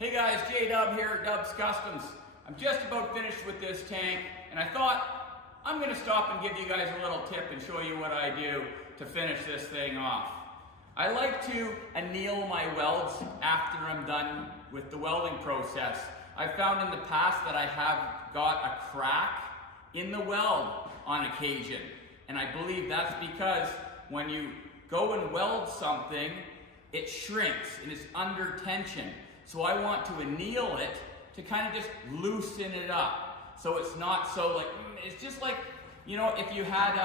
Hey guys, J-Dub here at Dub's Kustoms. I'm just about finished with this tank, and I thought I'm going to stop and give you guys a little tip and show you what I do to finish this thing off. I like to anneal my welds after I'm done with the welding process. I've found in the past that I have got a crack in the weld on occasion, and I believe that's because when you go and weld something, it shrinks and it's under tension. So I want to anneal it to kind of just loosen it up. So it's not so like, it's just like, you know, if you had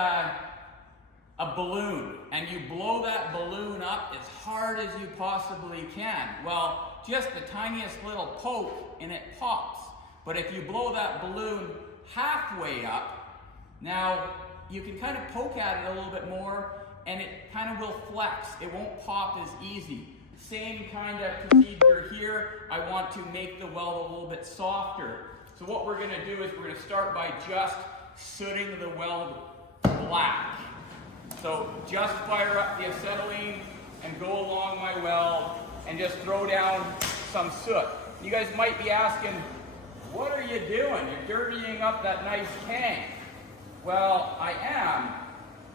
a balloon and you blow that balloon up as hard as you possibly can. Well, just the tiniest little poke and it pops. But if you blow that balloon halfway up, now you can kind of poke at it a little bit more and it kind of will flex. It won't pop as easy. Same kind of procedure here. I want to make the weld a little bit softer. So what we're going to do is we're going to start by just sooting the weld black. So just fire up the acetylene and go along my weld and just throw down some soot. You guys might be asking, what are you doing? You're dirtying up that nice tank. Well, I am,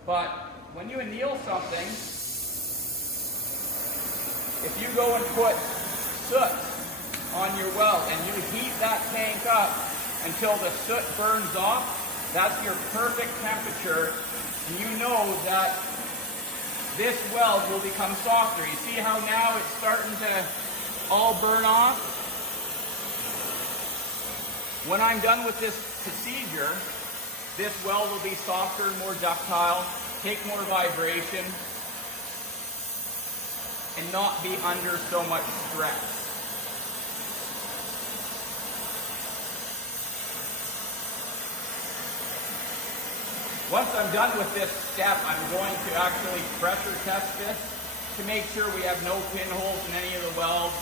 but when you anneal something, if you go and put soot on your weld and you heat that tank up until the soot burns off, that's your perfect temperature, and you know that this weld will become softer. You see how now it's starting to all burn off? When I'm done with this procedure, this weld will be softer, more ductile, take more vibration, and not be under so much stress. Once I'm done with this step, I'm going to actually pressure test this to make sure we have no pinholes in any of the welds.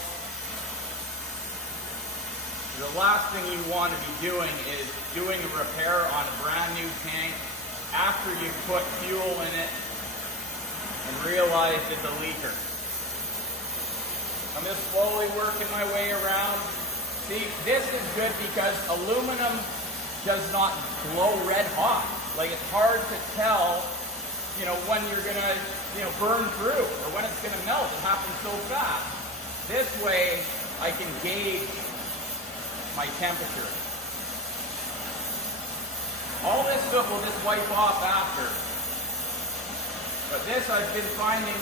The last thing you want to be doing is doing a repair on a brand new tank after you've put fuel in it and realized it's a leaker. I'm just slowly working my way around. See, this is good because aluminum does not glow red hot. Like, it's hard to tell, you know, when you're gonna, you know, burn through or when it's gonna melt. It happens so fast. This way, I can gauge my temperature. All this soot will just wipe off after. But this I've been finding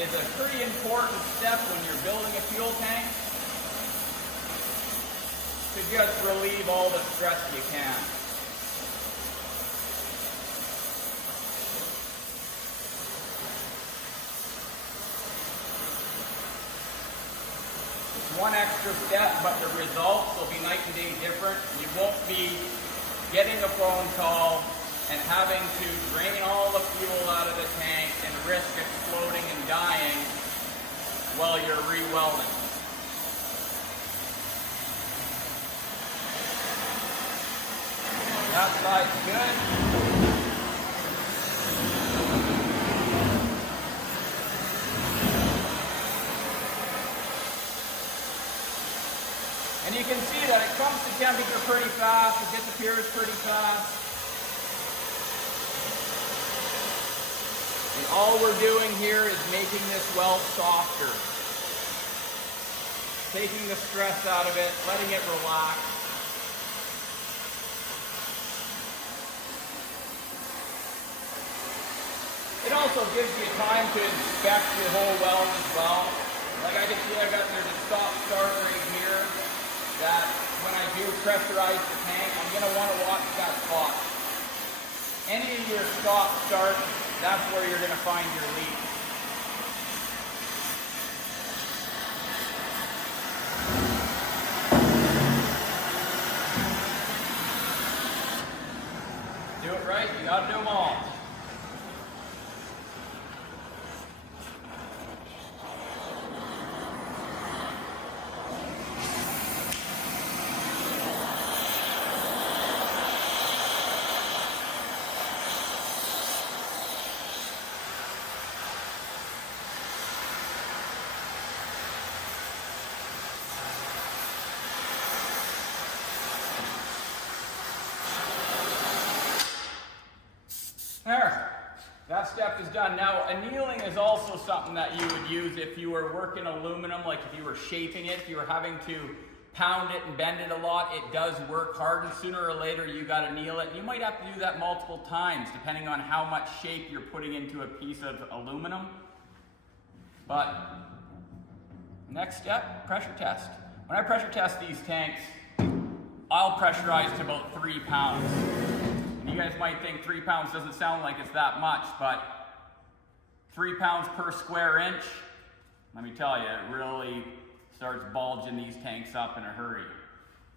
is a pretty important step when you're building a fuel tank to just relieve all the stress you can. It's one extra step, but the results will be night and day different. You won't be getting a phone call and having to drain all the fuel out of the tank and risk exploding and dying while you're re-welding. That side's good. And you can see that it comes to temperature pretty fast, it disappears pretty fast. And all we're doing here is making this weld softer. Taking the stress out of it, letting it relax. It also gives you time to inspect your whole weld as well. Like I can see there's a stop-start right here that when I do pressurize the tank, I'm going to want to watch that spot. Any of your stop-start, that's where you're going to find your leak. Do it right, you got to do them all. done. Now, annealing is also something that you would use if you were working aluminum, like if you were shaping it, if you were having to pound it and bend it a lot. It does work hard, and sooner or later you got to anneal it. You might have to do that multiple times depending on how much shape you're putting into a piece of aluminum. But next step, pressure test. When I pressure test these tanks, I'll pressurize to about 3 pounds. And you guys might think 3 pounds doesn't sound like it's that much, but 3 pounds per square inch, let me tell you, it really starts bulging these tanks up in a hurry.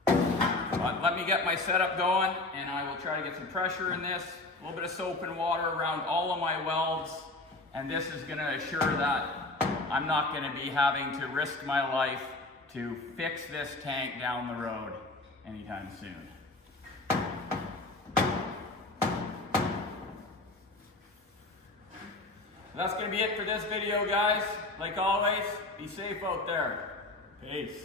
But let me get my setup going, and I will try to get some pressure in this. A little bit of soap and water around all of my welds, and this is going to assure that I'm not going to be having to risk my life to fix this tank down the road anytime soon. So that's going to be it for this video, guys. Like always, be safe out there. Peace.